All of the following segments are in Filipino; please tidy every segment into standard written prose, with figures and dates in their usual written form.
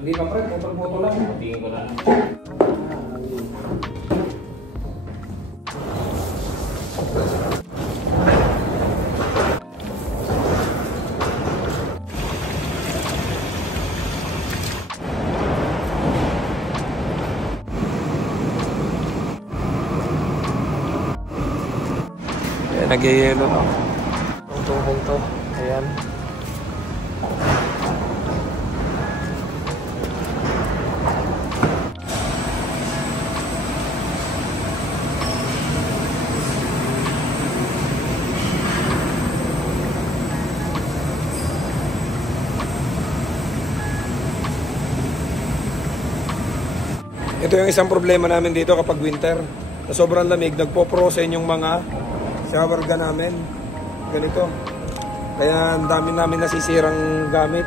Hindi pa pre, putol-putol lang. Tingin ko lang. Nag-yelo na. Ang tubong to. Ayan. Ito yung isang problema namin dito kapag winter. Sa sobrang lamig, nagpo-frozen yung mga shower gun namin. Ganito. Kaya ang dami namin nasisirang gamit.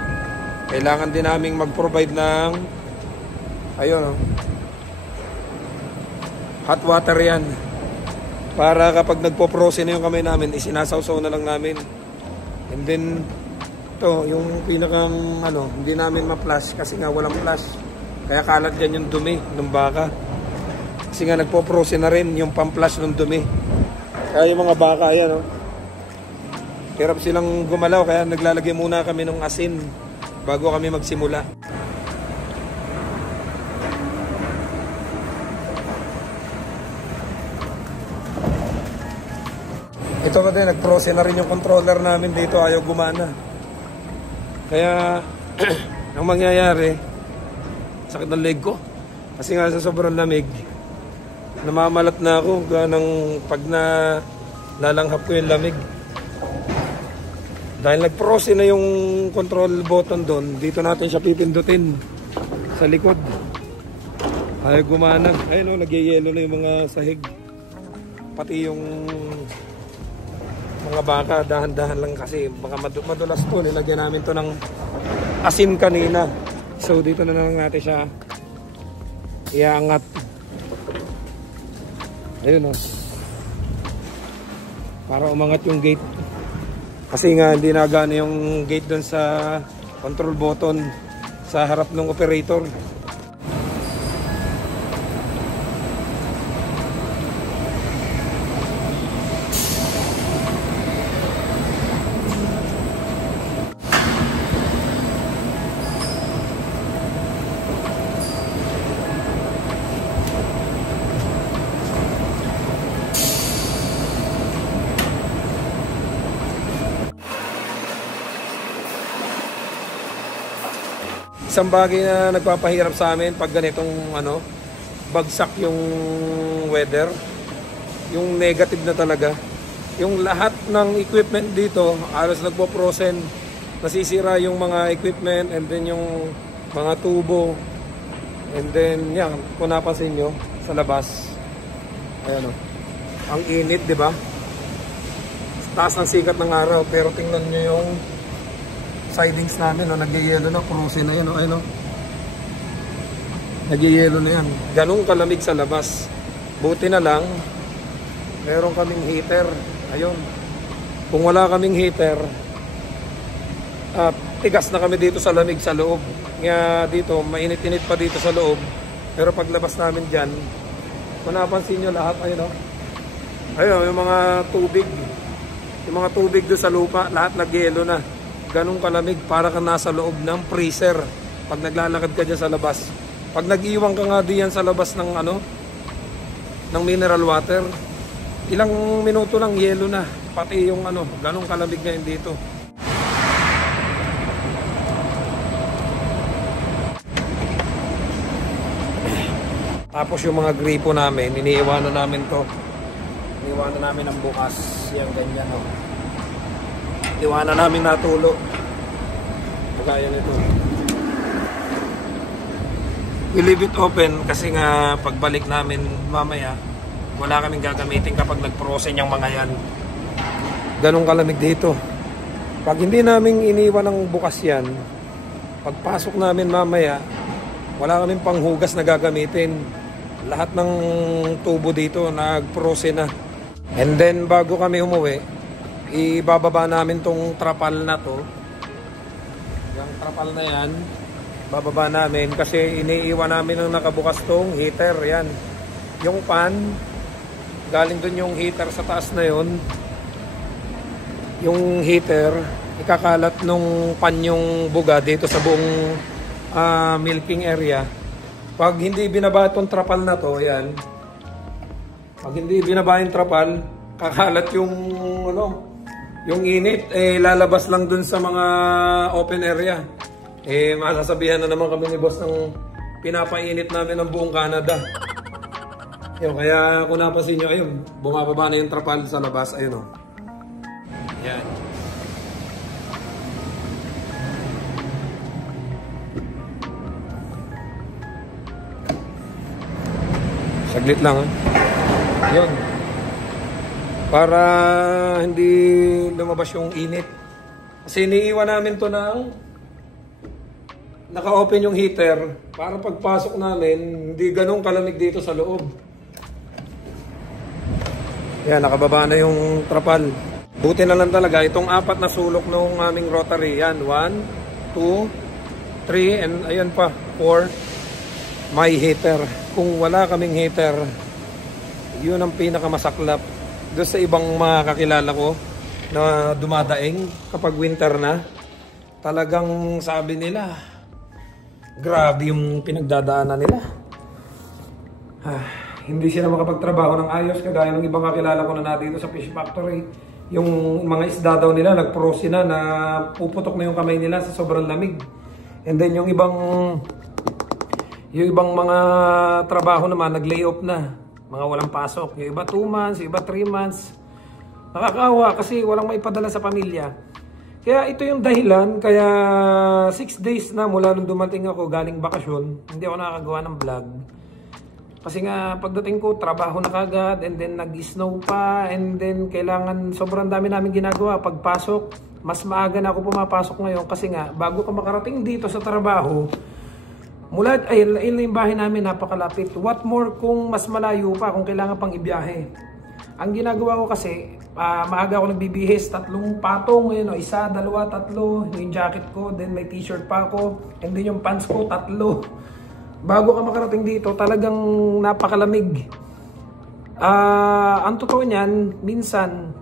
Kailangan din namin mag-provide ng ayun, hot water yan. Para kapag nagpo-frozen na yung kamay namin, isinasawsaw na lang namin. And then ito, yung pinakang hindi namin ma-flush kasi nga walang flush. Kaya kalat dyan yung dumi ng baka. Kasi nga nagpo-frozen na rin yung pam-flush ng dumi. Kaya yung mga baka, ayan, hirap silang gumalaw. Kaya naglalagay muna kami ng asin bago kami magsimula. Ito pa din, nag-frozen na rin yung controller namin dito. Ayaw gumana. Kaya, ang mangyayari, sakit ng leg ko. Kasi nga sa sobrang lamig, namamalat na ako ganang pag lalanghap ko yung lamig. Dahil nag-frozen na yung control button doon, dito natin siya pipindutin sa likod. Ayaw gumana. Ayun nag-yelo na yung mga sahig. Pati yung mga baka, dahan-dahan lang kasi baka madulas to. Nilagyan namin to ng asin kanina. So dito na lang natin siya iangat. Ayun para umangat yung gate. Kasi nga hindi nagana yung gate doon sa control button sa harap ng operator. Isang bagay na nagpapahirap sa amin pag ganitong bagsak yung weather, yung negative na talaga, yung lahat ng equipment dito halos nagpo-frozen, nasisira yung mga equipment, and then yung mga tubo, and then yan, kung napansin nyo sa labas, ayan ang init, di ba? Taas ng sikat ng araw, pero tingnan nyo yung sidings namin, nag-yelo na, frozen na yan, ayun, nag-yelo na yan. Ganun kalamig sa labas. Buti na lang meron kaming heater. Ayun, kung wala kaming heater, tigas na kami dito sa lamig sa loob. Nga dito, mainit-init pa dito sa loob. Pero paglabas namin dyan, kung napansin nyo lahat, ayun, ayun, yung mga tubig doon sa lupa, lahat nag-yelo na. Ganong kalamig, para ka nasa loob ng freezer pag naglalakad ka dyan sa labas. Pag nag-iwan ka nga diyan sa labas ng ng mineral water, ilang minuto lang yelo na, pati yung ganong kalamig ngayon dito. Tapos yung mga gripo namin, iniiwanan namin to. Iniiwanan namin ang bukas, yung ganyan iwanan namin natulo. Kagaya nito. We leave it open kasi nga pagbalik namin mamaya, wala kaming gagamitin kapag nag-frozen yung mga yan. Ganong kalamig dito. Pag hindi namin iniwan ng bukas yan, pagpasok namin mamaya, wala kaming panghugas na gagamitin. Lahat ng tubo dito nag-frozen na. And then bago kami umuwi, ibababa namin tong trapal na to. Yung trapal na yan, bababa namin kasi iniiwan namin ng nakabukas tong heater. Yan. Yung pan, galing dun yung heater sa taas na yun. Yung heater, ikakalat nung pan yung buga dito sa buong milking area. Pag hindi binaba itong trapal na to, yan. Pag hindi binaba yung trapal, kakalat yung yung init, lalabas lang dun sa mga open area. Masasabihan na naman kami ni boss ng pinapainit namin ng buong Canada. Yun, kaya kung napansin nyo, ayun, bumababa na yung trapal sa labas. Ayun, yan. Saglit lang, ha. Yun. Para hindi lumabas yung init. Kasi iniiwan namin to ng naka-open yung heater para pagpasok namin, hindi ganun kalamig dito sa loob. Yan, nakababa na yung trapal. Buti na lang talaga itong 4 na sulok ng aming rotary. Yan, 1, 2, 3, and ayan pa, 4. May heater. Kung wala kaming heater, yun ang pinakamasaklap. Doon sa ibang mga kakilala ko na dumadaing kapag winter na, talagang sabi nila, grabe yung pinagdadaanan nila. Hindi sila makapagtrabaho ng ayos kagaya ng ibang kakilala ko na dito sa fish factory. Yung mga isda daw nila, nagprosi na puputok na yung kamay nila sa sobrang lamig. And then yung ibang mga trabaho naman, nag-layoff na. Mga walang pasok. Yung iba 2 months, yung iba 3 months. Nakakaawa kasi walang maipadala sa pamilya. Kaya ito yung dahilan. Kaya 6 days na mula nung dumating ako galing bakasyon, hindi ako nakakagawa ng vlog. Kasi nga pagdating ko, trabaho na kagad, and then nag-snow pa, and then kailangan, sobrang dami namin ginagawa. Pagpasok, mas maaga na ako pumapasok ngayon kasi nga, bago ka makarating dito sa trabaho, ayun yung bahay namin, napakalapit. What more kung mas malayo pa, kung kailangan pang ibiyahe. Ang ginagawa ko kasi, maaga ako nagbibihis, 3 patong, yun, 1, 2, 3, yung jacket ko, then may t-shirt pa ako, and then yung pants ko, 3. Bago ka makarating dito, talagang napakalamig. Ang totoo niyan, minsan,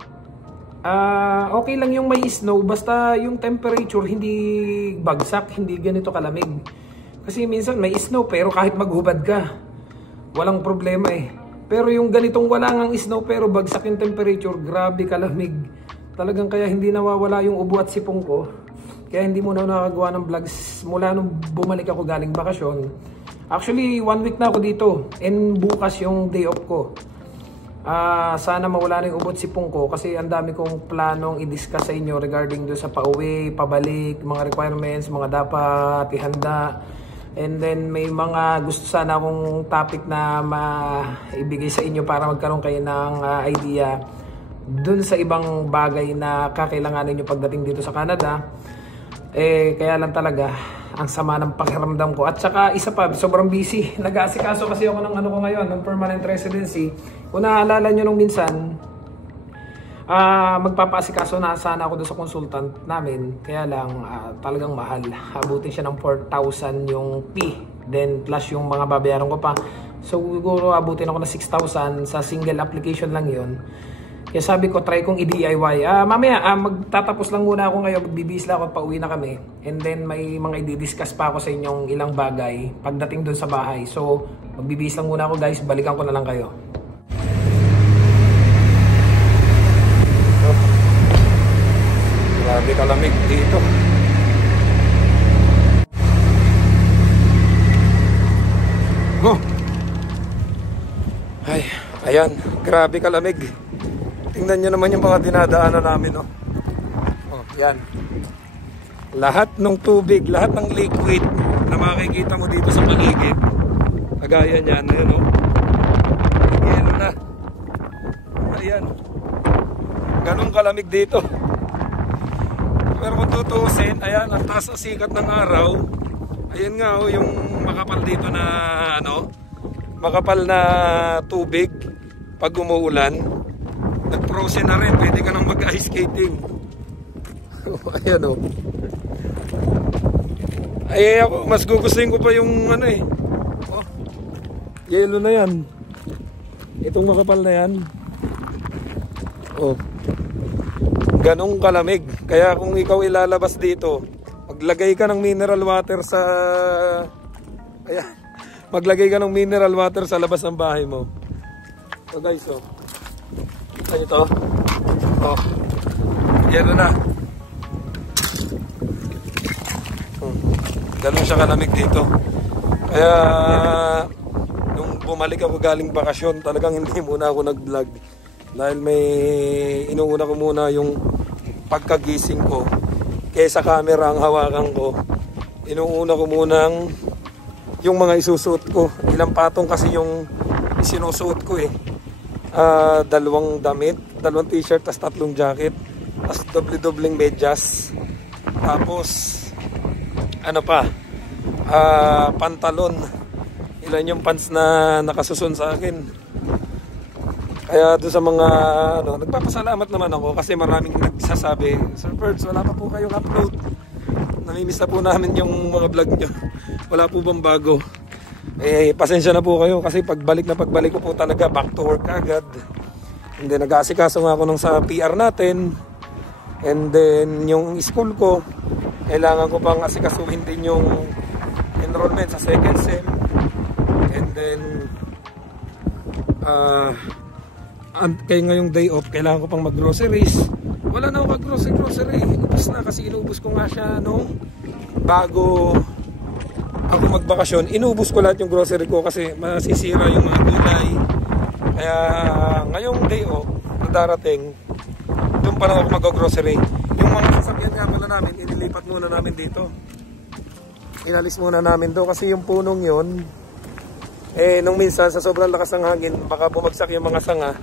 okay lang yung may snow, basta yung temperature hindi bagsak, hindi ganito kalamig. Kasi minsan may snow pero kahit maghubad ka, walang problema eh. Pero yung ganitong wala ngang snow pero bagsak yung temperature, grabe kalamig. Talagang kaya hindi nawawala yung ubo at sipong ko. Kaya hindi mo na nakagawa ng vlogs mula nung bumalik ako galing bakasyon. Actually, 1 week na ako dito and bukas yung day off ko. Sana mawala na yung ubo at sipong ko kasi ang dami kong planong i-discuss sa inyo regarding do sa pauwi, pabalik, mga requirements, mga dapat ihanda. And then may mga gusto sana akong topic na maibigay sa inyo para magkaroon kayo ng idea dun sa ibang bagay na kakailanganin nyo pagdating dito sa Canada. Kaya lang talaga ang sama ng pakiramdam ko. At saka isa pa, sobrang busy. Nag-aasikaso kasi ako ng ko ngayon, ng permanent residency. Kung naaalala nyo nung minsan, magpapaasikaso na sana ako doon sa consultant namin. Kaya lang talagang mahal. Abutin siya ng 4,000 yung fee. Then plus yung mga babayaran ko pa. So siguro abutin ako na 6,000 sa single application lang yon. Kaya sabi ko try kong i-DIY. Mamaya magtatapos lang muna ako ngayon. Magbibis lang ako at pauwi na kami. And then may mga i-discuss pa ako sa inyong ilang bagay pagdating doon sa bahay. So magbibis lang muna ako guys. Balikan ko na lang kayo. Grabe kalamig dito. Oh. Ay, ayan, grabe kalamig. Tingnan nyo naman yung mga dinadaanan namin, no? Oh, yan. Lahat ng tubig, lahat ng liquid na makikita mo dito sa paligid. Kagaya niyan, ayan, no? Yelo na. Ayan. Ganun kalamig dito. Pero kung tutuusin, ayan, ang taas ang sikat ng araw. Ayan nga, oh, yung makapal dito na, makapal na tubig pag umuulan. Nag-frozen na rin, pwede ka nang mag-ice skating. Ayan, oh. Ay, ako, mas gugustuhin ko pa yung ano eh. Oh, yelo na yan. Itong makapal na yan. Oh. Ganong kalamig. Kaya kung ikaw ilalabas dito, maglagay ka ng mineral water sa... Ayan. Maglagay ka ng mineral water sa labas ng bahay mo. So guys, oh. Kita nyo to? Oh. Yelo na. Ganun siya kalamig dito. Kaya nung bumalik ako galing bakasyon, talagang hindi muna ako nag-vlog. Dahil may inuuna ko muna yung pagkagising ko. Kesa camera ang hawakan ko. Inuuna ko munang yung mga isusuot ko. Ilang patong kasi yung isinusuot ko eh. 2 damit, 2 t-shirt, tas 3 jacket, tas doble-dobleng medyas. Tapos ano pa, pantalon. Ilan yung pants na nakasusun sa akin. Kaya doon sa mga ano, nagpapasalamat naman ako kasi maraming nagsasabi, Sir Birds, wala pa po kayong upload. Namimiss na po namin yung mga vlog nyo. Wala po bang bago? Eh, pasensya na po kayo kasi pagbalik ko po talaga back to work agad. And then nag-aasikaso nga ako nung sa PR natin. And then yung school ko, kailangan ko pang asikasuhin din yung enrollment sa second sem. And then kaya ngayong day off, kailangan ko pang mag-groceries. Wala na ako mag-grocery. Ubus na kasi inubos ko nga siya nung bago ako magbakasyon. Inubos ko lahat yung grocery ko kasi masisira yung mga gulay. Kaya ngayong day off na darating, doon pa lang ako mag-grocery. Yung mga sasakyan nga pala namin, inilipat muna namin dito. Inalis muna namin doon kasi yung punong yon, eh nung minsan sa sobrang lakas ng hangin, baka bumagsak yung mga sanga,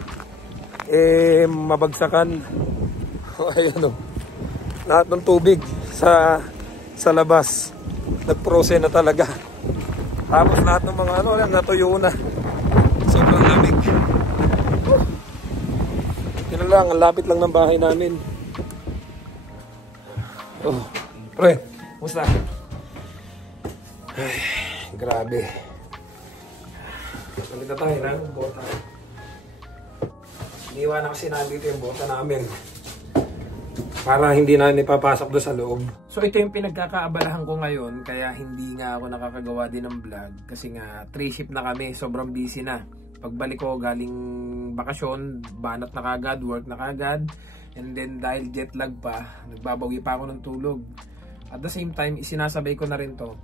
eh mabagsakan. Ayan o, lahat ng tubig sa labas nagprose na talaga. Tapos lahat ng mga ano, natuyo na. Sobrang lamig. Yun lang, ang lapit lang ng bahay namin. Oh, pre, kumusta? Ay, grabe. Balik na tayo ng bota. Iniwan na kasi nandito yung bota namin para hindi na ipapasok doon sa loob. So ito yung pinagkakaabalahan ko ngayon, kaya hindi nga ako nakakagawa din ng vlog kasi nga 3 shift na kami, sobrang busy na. Pagbalik ko galing bakasyon, banat na kagad, work na kagad, and then dahil jet lag pa, nagbabawi pa ako ng tulog. At the same time, isinasabay ko na rin to.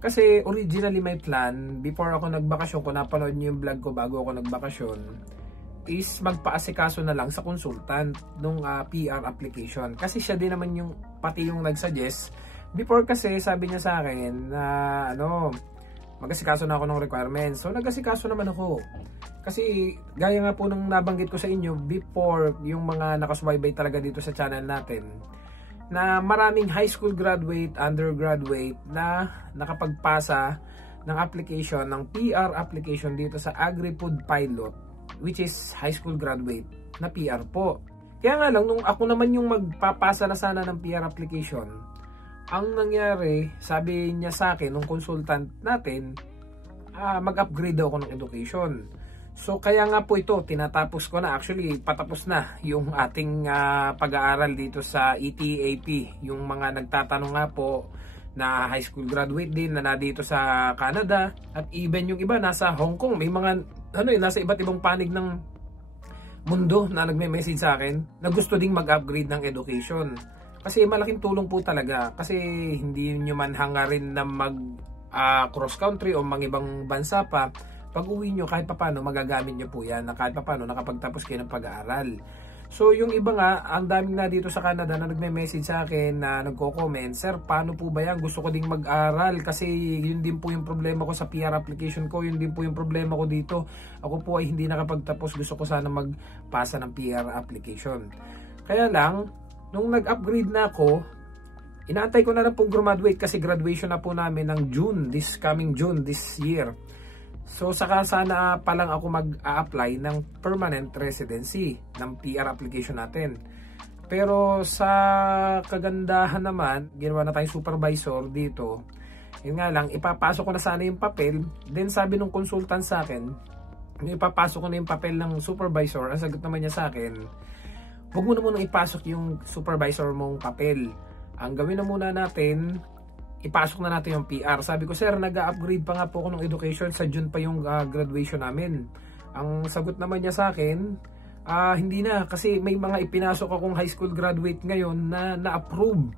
Kasi originally my plan, before ako nagbakasyon, kung napanood niyo yung vlog ko bago ako nagbakasyon, is magpaasikaso na lang sa consultant nung PR application. Kasi siya din naman yung, pati yung nagsuggest. Before kasi sabi niya sa akin na mag-asikaso na ako ng requirements. So nag-asikaso naman ako. Kasi gaya nga po nung nabanggit ko sa inyo before, yung mga nakasubaybay talaga dito sa channel natin, na maraming high school graduate, undergraduate na nakapagpasa ng application, ng PR application dito sa Agri-Food Pilot, which is high school graduate na PR po. Kaya nga lang, nung ako naman yung magpapasa na sana ng PR application, ang nangyari, sabi niya sa akin, nung consultant natin, mag-upgrade daw ako ng education. So kaya nga po ito, tinatapos ko na, actually patapos na yung ating pag-aaral dito sa ETAP. Yung mga nagtatanong nga po na high school graduate din na dito sa Canada, at even yung iba nasa Hong Kong, may mga nasa iba't ibang panig ng mundo na nagme-message sa akin na gusto ding mag-upgrade ng education. Kasi malaking tulong po talaga, kasi hindi nyo man hangarin na mag cross country o mga ibang bansa pa. Pag uwi nyo, kahit papano magagamit nyo po yan, na kahit papano nakapagtapos kayo ng pag-aaral. So yung iba nga, ang daming na dito sa Canada na nagme-message sa akin, na nagko-comment, Sir, paano po ba yan? Gusto ko ding mag-aral kasi yun din po yung problema ko sa PR application ko, yun din po yung problema ko dito. Ako po ay hindi nakapagtapos, gusto ko sana magpasa ng PR application. Kaya lang, nung nag-upgrade na ako, inaantay ko na lang pong graduate kasi graduation na po namin ng June, this coming June, this year. So saka sana pa lang ako mag-a-apply ng permanent residency ng PR application natin. Pero sa kagandahan naman, ginawa na tayong supervisor dito, Yun nga lang, ipapasok ko na sana yung papel. Then sabi nung consultant sa akin, ipapasok ko na yung papel ng supervisor. Ang sagot naman niya sa akin, huwag mo na munang ipasok yung supervisor mong papel. Ang gawin na muna natin, ipasok na natin yung PR. Sabi ko, sir, nag-upgrade pa nga po ako ng education. Sa June pa yung graduation namin. Ang sagot naman niya sa akin, hindi na. Kasi may mga ipinasok akong high school graduate ngayon na na-approve.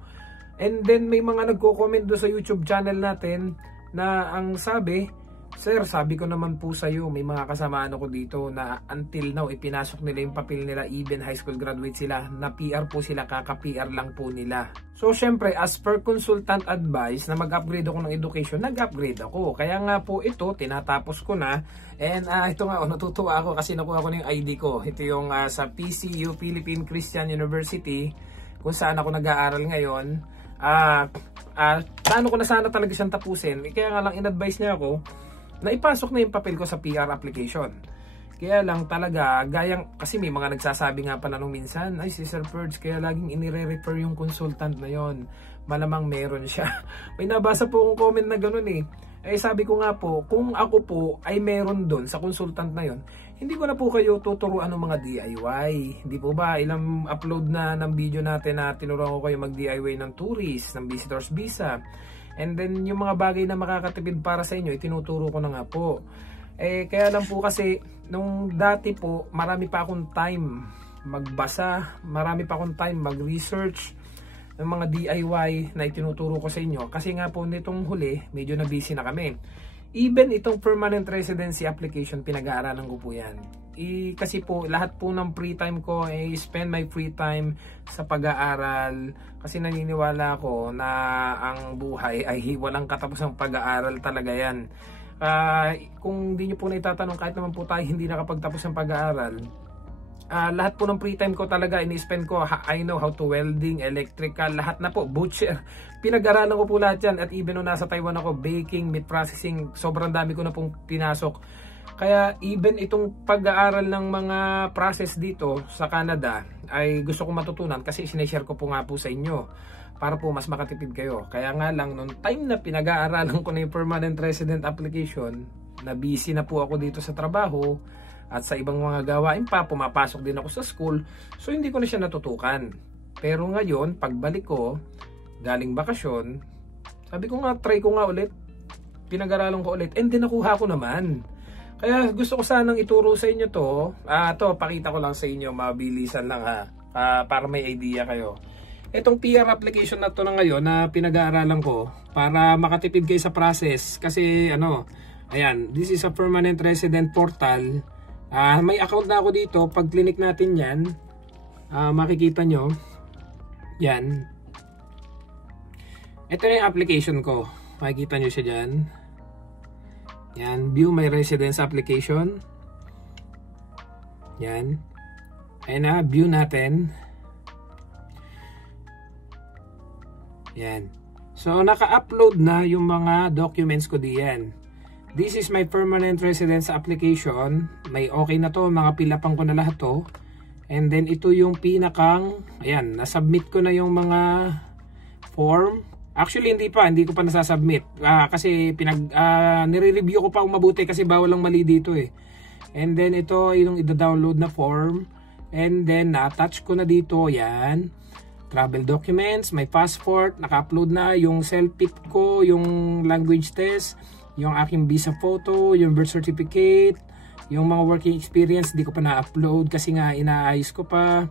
And then may mga nagko-comment do sa YouTube channel natin na ang sabi, sir, sabi ko naman po sa iyo, may mga kasamaan ako dito na until now ipinasok nila yung papel nila, even high school graduate sila, na PR po sila, kaka-PR lang po nila. So syempre, as per consultant advice na mag-upgrade ako ng education, nag-upgrade ako. Kaya nga po ito, tinatapos ko na. And ito nga, natutuwa ako kasi nakuha ko na yung ID ko. Ito yung sa PCU, Philippine Christian University, kung saan ako nag-aaral ngayon. Plano ko na sana talaga siyang tapusin. Kaya nga lang in-advise niya ako na ipasok na yung papel ko sa PR application. Kaya lang talaga, kasi may mga nagsasabi nga pala nung minsan, ay si Sir Purge, kaya laging inire-refer yung consultant na yon. Malamang meron siya. May nabasa po akong comment na gano'n eh. Sabi ko nga po, kung ako po ay meron doon sa consultant na yon, hindi ko na po kayo tuturuan ng mga DIY. Hindi po ba, ilang upload na ng video natin na tinuruan ko kayo mag-DIY ng tourist, ng visitor's visa. And then yung mga bagay na makakatipid para sa inyo, itinuturo ko na nga po. Kaya lang po kasi, nung dati po, marami pa akong time magbasa, marami pa akong time mag-research ng mga DIY na itinuturo ko sa inyo. Kasi nga po nitong huli, medyo na busy na kami. Even itong permanent residency application, pinag-aaralan ko po yan. Kasi po, lahat po ng free time ko, spend my free time sa pag-aaral. Kasi naniniwala ko na ang buhay ay walang katapusang pag-aaral talaga yan. Kung hindi nyo po naitatanong, kahit naman po tayo hindi nakapagtapos ng pag-aaral, lahat po ng free time ko talaga ini-spend ko. I know how to welding, electrical, lahat na po, butcher. Pinag-aralan ko po lahat yan. At even nung nasa Taiwan ako, baking, meat processing, sobrang dami ko na pong pinasok. Kaya even itong pag-aaral ng mga process dito sa Canada ay gusto ko matutunan kasi sineshare ko po nga po sa inyo para po mas makatipid kayo. Kaya nga lang, nung time na pinag-aaralan ko na yung permanent resident application, na busy na po ako dito sa trabaho, at sa ibang mga gawain pa, pumapasok din ako sa school. So hindi ko na siya natutukan. Pero ngayon, pagbalik ko, galing bakasyon, sabi ko nga, try ko nga ulit. Pinag-aralan ko ulit. And then nakuha ko naman. Kaya gusto ko sanang ituro sa inyo to. Pakita ko lang sa inyo, mabilisan lang ha. Para may idea kayo. Itong PR application na to na ngayon na pinag-aaralan ko, para makatipid kayo sa process. Kasi ayan, this is a permanent resident portal. May account na ako dito. Pag clinic natin yan, makikita nyo yan. Ito na yung application ko. Makikita nyo siya dyan. Yan, view my residence application. Yan. Ayan na, view natin. Yan. So naka-upload na yung mga documents ko diyan. This is my permanent residence application. May okay na to, mga pilapang ko na lahat to. And then ito yung pinakang, ayan, nasubmit ko na yung mga form. Actually hindi ko pa nasasubmit. Kasi nire-review ko pa mabuti kasi bawal lang mali dito eh. And then ito yung i-download na form. And then na-attach ko na dito, yan. Travel documents, my passport, naka-upload na yung self-pick ko, yung language test, yung aking visa photo, yung birth certificate, yung mga working experience, di ko pa na-upload kasi nga inaayos ko pa.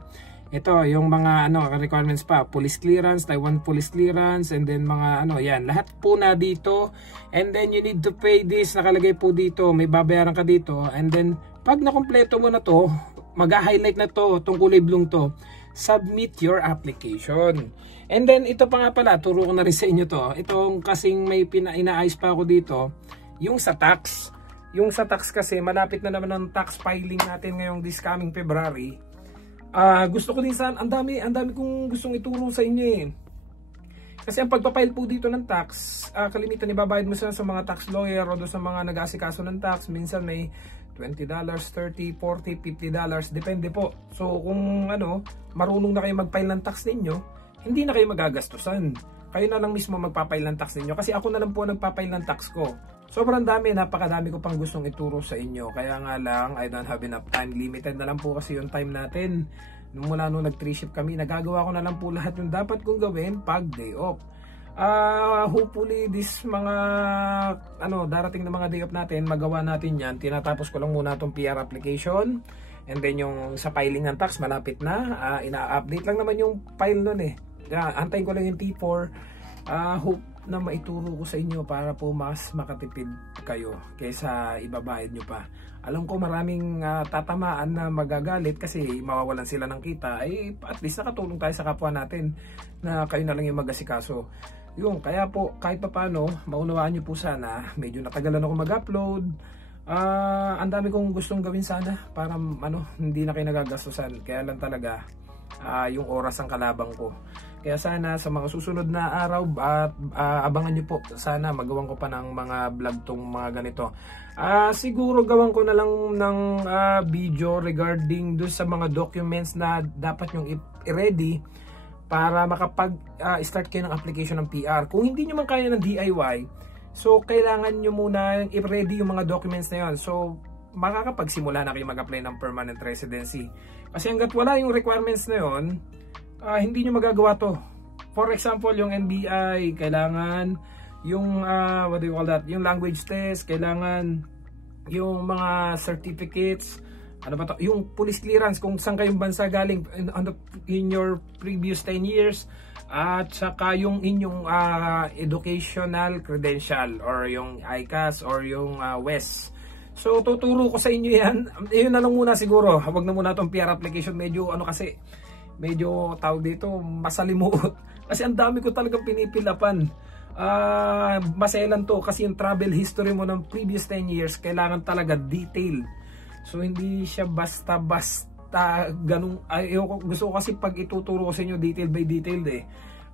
Ito, yung mga requirements pa, police clearance, Taiwan police clearance, and then mga yan, lahat po na dito. And then you need to pay this, nakalagay po dito, may babayaran ka dito. And then pag nakompleto mo na to, mag-highlight na to, itong kulay blue to, submit your application. And then ito pa nga pala, turo ko na rin sa inyo to. Itong kasing may inaayos pa ako dito, yung sa tax. Yung sa tax kasi malapit na naman ang tax filing natin ngayong this coming February. Gusto ko din sana, ang dami kong gustong ituro sa inyo eh. Kasi ang pagpapile po dito ng tax, kalimitan ibabayad mo sa mga tax lawyer o sa mga nag-aasikaso ng tax. Minsan may $20, $30, $40, $50, depende po. So kung marunong na kayo mag-file ng tax ninyo, hindi na kayo magagastusan. kayo na lang mismo magpapail ng tax ninyo. Kasi ako na lang po nagpapail ng tax ko. Sobrang dami, napakadami ko pang gustong ituro sa inyo. Kaya nga lang, I don't have enough time. Limited na lang po kasi yung time natin. Mula nung nag-3 shift kami, nagagawa ko na lang po lahat yung dapat kong gawin pag day off. Hopefully this mga darating na mga day off natin, magawa natin yan. Tinatapos ko lang muna itong PR application. And then yung sa filing ng tax, malapit na. Ina-update lang naman yung file nun eh. Antayin ko lang yung T4. Hope na maituro ko sa inyo para po mas makatipid kayo kaysa ibabayad nyo pa. Alam ko maraming tatamaan na magagalit kasi mawawalan sila ng kita. At least nakatulong tayo sa kapwa natin na kayo na lang yung mag-asikaso. Yung, kaya po kahit pa paano, maunawaan nyo po sana. Medyo natagalan ako mag-upload. Ang dami kong gustong gawin sana para hindi na kayo nagagastusan. Kaya lang talaga yung oras ang kalabang ko. Kaya sana sa mga susunod na araw at abangan nyo po, sana magawan ko pa ng mga vlog tong mga ganito. Siguro gawan ko na lang ng video regarding doon sa mga documents na dapat nyong i-ready para makapag-start kayo ng application ng PR. Kung hindi nyo man kaya ng DIY, so kailangan nyo muna i-ready yung mga documents na yun. So makakapagsimula na kayo mag-apply ng permanent residency. Kasi hanggat wala yung requirements na yun, hindi nyo magagawa to. For example, yung NBI, kailangan yung what do you call that? Yung language test, kailangan yung mga certificates, yung police clearance kung saan kayong bansa galing in your previous 10 years, at saka yung inyong educational credential or yung ICAS or yung WES. So tuturo ko sa inyo yan. Yun na lang muna siguro. Huwag na muna itong PR application. Medyo kasi medyo tawag dito, masalimuot. Kasi ang dami ko talagang pinipilapan. Maselan to kasi yung travel history mo ng previous 10 years, kailangan talaga detail. So hindi siya basta-basta ganun. Gusto ko kasi pag ituturo ko sa inyo detail by detail eh.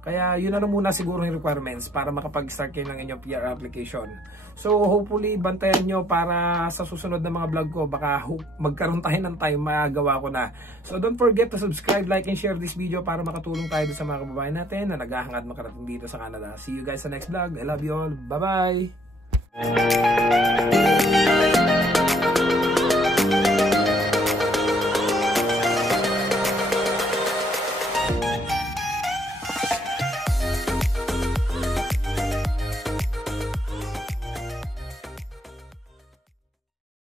Kaya yun na lang muna siguro yung requirements para makapag-start kayo ng inyong PR application. So hopefully bantayan nyo para sa susunod na mga vlog ko, baka magkaroon tayo ng time, magawa ko na. So don't forget to subscribe, like, and share this video para makatulong tayo sa mga kababayan natin na naghahangad makarating dito sa Canada. See you guys sa next vlog. I love you all. Bye-bye!